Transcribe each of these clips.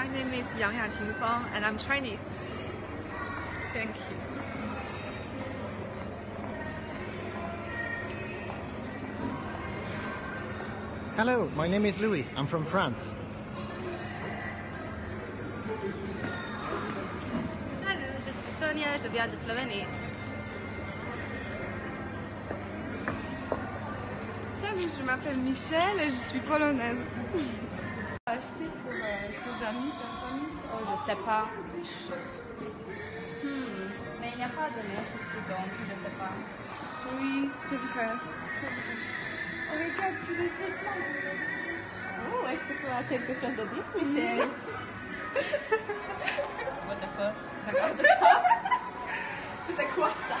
My name is Yang Yating Fang, and I'm Chinese. Thank you. Hello, my name is Louis. I'm from France. Salut, je suis Tonia, je viens de Slovénie. Salut, je m'appelle Michel et je suis polonaise. Acheter pour tes amis, ta famille? Oh, je sais pas. Mais il n'y a pas de neige ici, donc je sais pas. Oui, c'est vrai. Oh, regarde tous les vêtements. Oh, est-ce que tu as quelque chose à dire, Michel? What the fuck? Regarde ça. C'est quoi ça?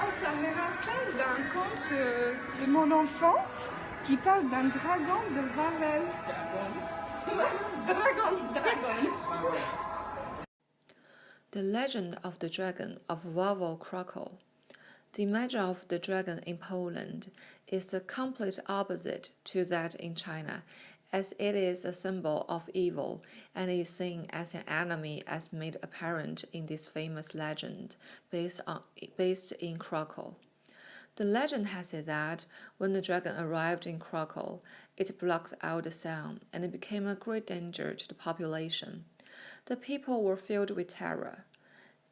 Oh, ça me rappelle d'un conte de mon enfance qui parle d'un dragon de Ravel. Dragon. The Legend of the Dragon of Wawel Krakow. The image of the dragon in Poland is the complete opposite to that in China, as it is a symbol of evil and is seen as an enemy as made apparent in this famous legend based in Krakow. The legend has it that when the dragon arrived in Krakow, it blocked out the sun and it became a great danger to the population. The people were filled with terror.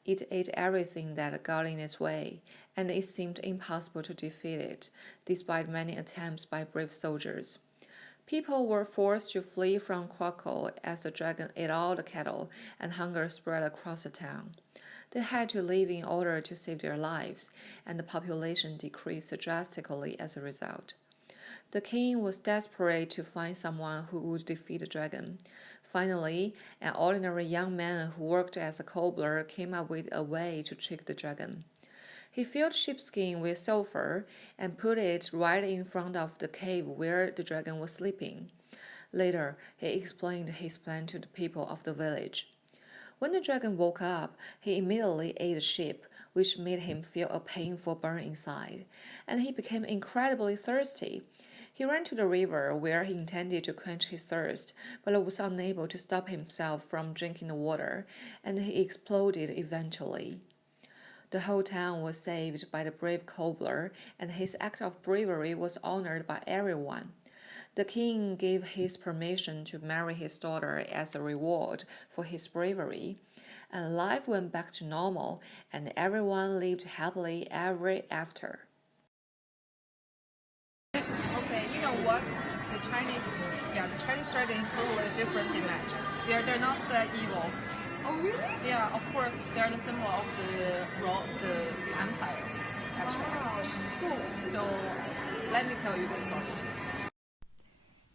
It ate everything that got in its way, and it seemed impossible to defeat it, despite many attempts by brave soldiers. People were forced to flee from Krakow as the dragon ate all the cattle, and hunger spread across the town. They had to leave in order to save their lives, and the population decreased drastically as a result. The king was desperate to find someone who would defeat the dragon. Finally, an ordinary young man who worked as a cobbler came up with a way to trick the dragon. He filled sheepskin with sulfur and put it right in front of the cave where the dragon was sleeping. Later, he explained his plan to the people of the village. When the dragon woke up, he immediately ate a sheep, which made him feel a painful burn inside, and he became incredibly thirsty. He ran to the river where he intended to quench his thirst, but was unable to stop himself from drinking the water, and he exploded eventually. The whole town was saved by the brave cobbler, and his act of bravery was honored by everyone. The king gave his permission to marry his daughter as a reward for his bravery, and life went back to normal, and everyone lived happily ever after. Okay, you know what? The Chinese dragon is totally different image. They're not that evil. Oh, really? Yeah, of course, they're the symbol of the empire. Actually. Wow, cool. So let me tell you the story.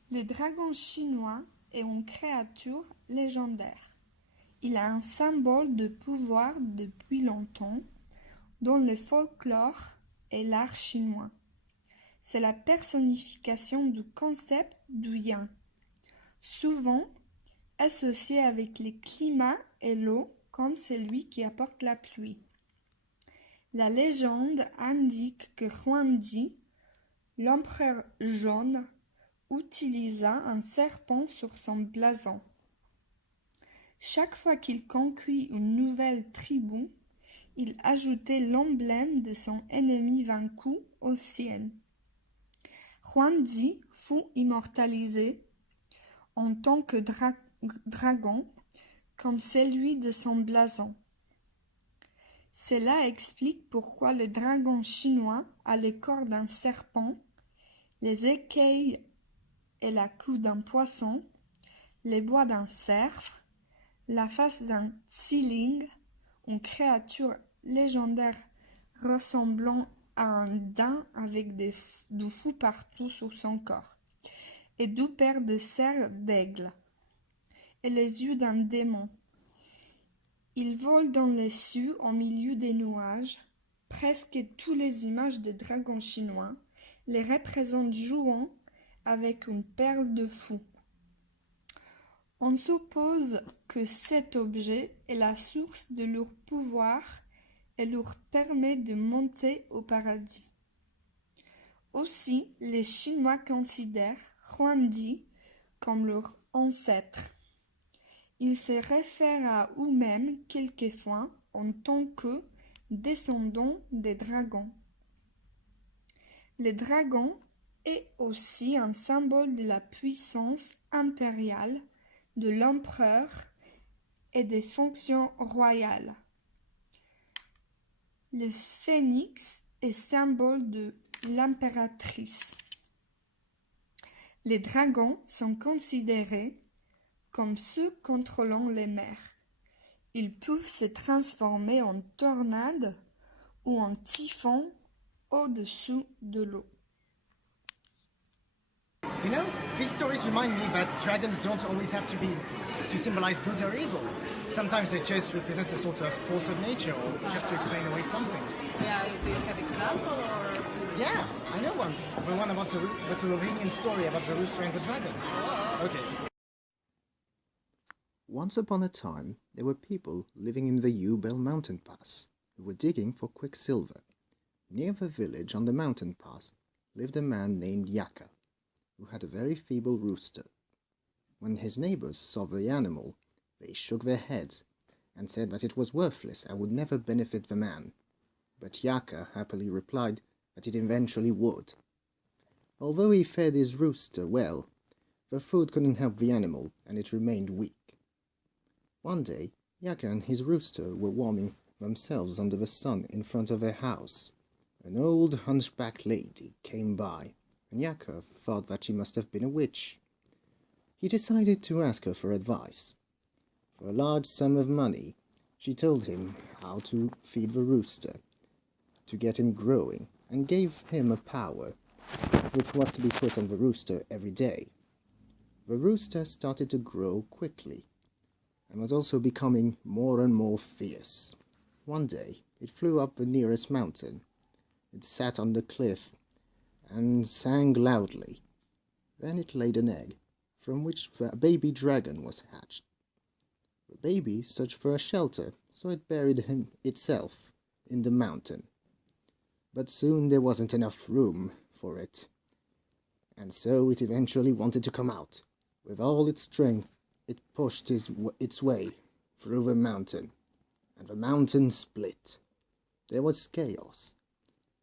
Le dragon chinois est une créature légendaire. Il a un symbole de pouvoir depuis longtemps dans le folklore et l'art chinois. C'est la personnification du concept du yin, souvent associé avec le climat et l'eau comme celui qui apporte la pluie. La légende indique que Huangdi, l'empereur jaune, utilisa un serpent sur son blason. Chaque fois qu'il conquit une nouvelle tribu, il ajoutait l'emblème de son ennemi vaincu au sien. Huangdi fut immortalisé en tant que dragon comme celui de son blason. Cela explique pourquoi le dragon chinois a le corps d'un serpent, les écailles et la queue d'un poisson, les bois d'un cerf, la face d'un xiling, une créature légendaire ressemblant à un daim avec du fou partout sur son corps, et deux paires de serres d'aigle, et les yeux d'un démon. Il vole dans les cieux au milieu des nuages. Presque toutes les images des dragons chinois les représentent jouant avec une perle de fou. On suppose que cet objet est la source de leur pouvoir et leur permet de monter au paradis. Aussi, les Chinois considèrent Huangdi comme leur ancêtre. Ils se réfèrent à eux-mêmes quelquefois en tant que descendants des dragons. Le dragon est aussi un symbole de la puissance impériale, de l'empereur et des fonctions royales. Le phénix est symbole de l'impératrice. Les dragons sont considérés comme ceux contrôlant les mers. Ils peuvent se transformer en tornades ou en typhons au-dessous de l'eau. You know, these stories remind me that dragons don't always have to symbolize good or evil. Sometimes they just represent a sort of force of nature or just to explain away something. Yeah, do you have example or? Yeah, I know one. The one about the Slovenian story about the rooster and the dragon. Okay. Once upon a time, there were people living in the Ubel mountain pass who were digging for quicksilver. Near the village on the mountain pass lived a man named Yaka, who had a very feeble rooster. When his neighbors saw the animal, they shook their heads and said that it was worthless and would never benefit the man. But Yaka happily replied that it eventually would. Although he fed his rooster well, the food couldn't help the animal and it remained weak. One day, Yaka and his rooster were warming themselves under the sun in front of their house. An old hunchbacked lady came by, and Yaka thought that she must have been a witch. He decided to ask her for advice. For a large sum of money, she told him how to feed the rooster, to get him growing, and gave him a power, which was to be put on the rooster every day. The rooster started to grow quickly, and was also becoming more and more fierce. One day, it flew up the nearest mountain. It sat on the cliff and sang loudly. Then it laid an egg, from which the baby dragon was hatched. The baby searched for a shelter, so it buried itself in the mountain. But soon there wasn't enough room for it, and so it eventually wanted to come out. With all its strength, it pushed its way through the mountain, and the mountain split. There was chaos.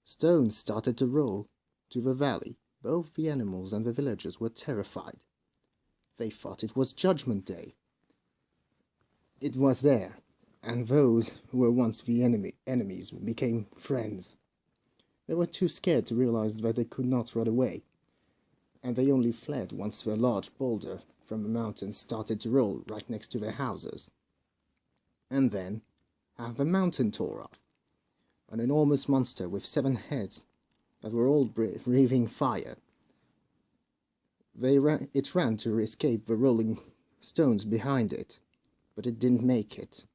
Stones started to roll to the valley. Both the animals and the villagers were terrified. They thought it was Judgment Day. It was there, and those who were once the enemies became friends. They were too scared to realize that they could not run away, and they only fled once the large boulder from the mountain started to roll right next to their houses. And then, half the mountain tore off. An enormous monster with 7 heads that were all breathing fire. It ran to escape the rolling stones behind it, but it didn't make it,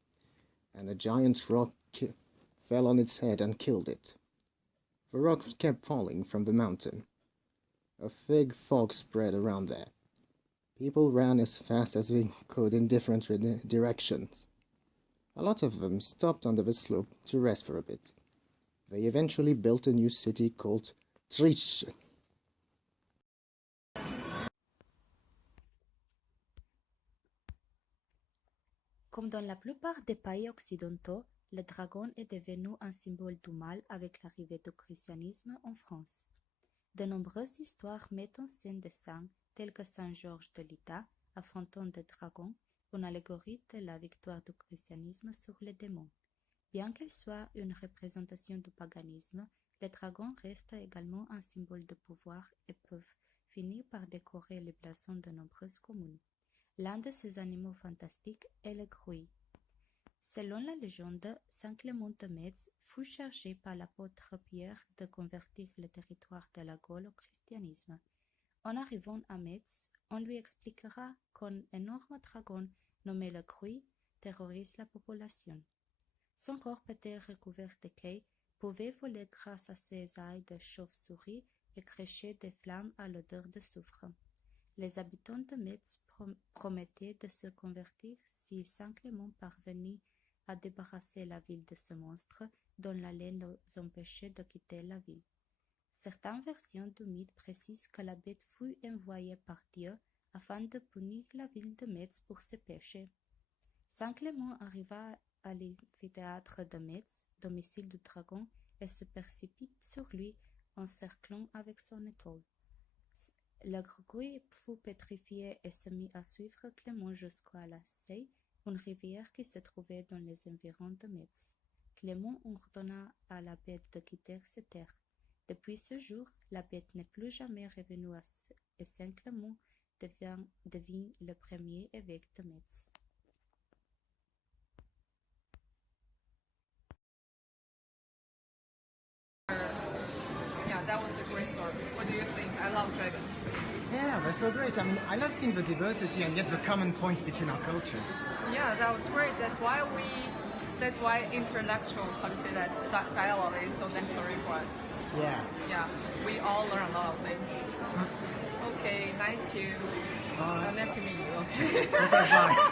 and a giant rock fell on its head and killed it. The rock kept falling from the mountain. A thick fog spread around there. People ran as fast as they could in different directions. A lot of them stopped under the slope to rest for a bit. They eventually built a new city called Trich. Comme dans la plupart des pays occidentaux, le dragon est devenu un symbole du mal avec l'arrivée du christianisme en France. De nombreuses histoires mettent en scène des saints tels que Saint Georges de Lydda, affrontant des dragons, une allégorie de la victoire du christianisme sur les démons. Bien qu'elle soit une représentation du paganisme, les dragons restent également un symbole de pouvoir et peuvent finir par décorer les blasons de nombreuses communes. L'un de ces animaux fantastiques est le gruy. Selon la légende, Saint Clément de Metz fut chargé par l'apôtre Pierre de convertir le territoire de la Gaule au christianisme. En arrivant à Metz, on lui expliquera qu'un énorme dragon nommé le gruy terrorise la population. Son corps peut-être recouvert d'écailles pouvait voler grâce à ses ailes de chauve-souris et crécher des flammes à l'odeur de soufre. Les habitants de Metz promettaient de se convertir si Saint Clément parvenait à débarrasser la ville de ce monstre dont la laine les empêchait de quitter la ville. Certaines versions du mythe précisent que la bête fut envoyée par Dieu afin de punir la ville de Metz pour ses péchés. Saint-Clément arriva à l'amphithéâtre de Metz, domicile du dragon, et se précipite sur lui, encerclant avec son étole. Le grenouille fut pétrifié et se mit à suivre Clément jusqu'à la Seille, une rivière qui se trouvait dans les environs de Metz. Clément ordonna à la bête de quitter cette terre. Depuis ce jour, la bête n'est plus jamais revenue et Saint-Clément devint le premier évêque de Metz. Yeah, that was a great story. What do you think? I love dragons. Yeah, that's so great. I mean, I love seeing the diversity and yet the common points between our cultures. Yeah, that was great. That's why intellectual, how to say that, dialogue is so necessary for us. Yeah. Yeah, we all learn a lot of things. Okay, nice to meet you. Okay. Okay, bye.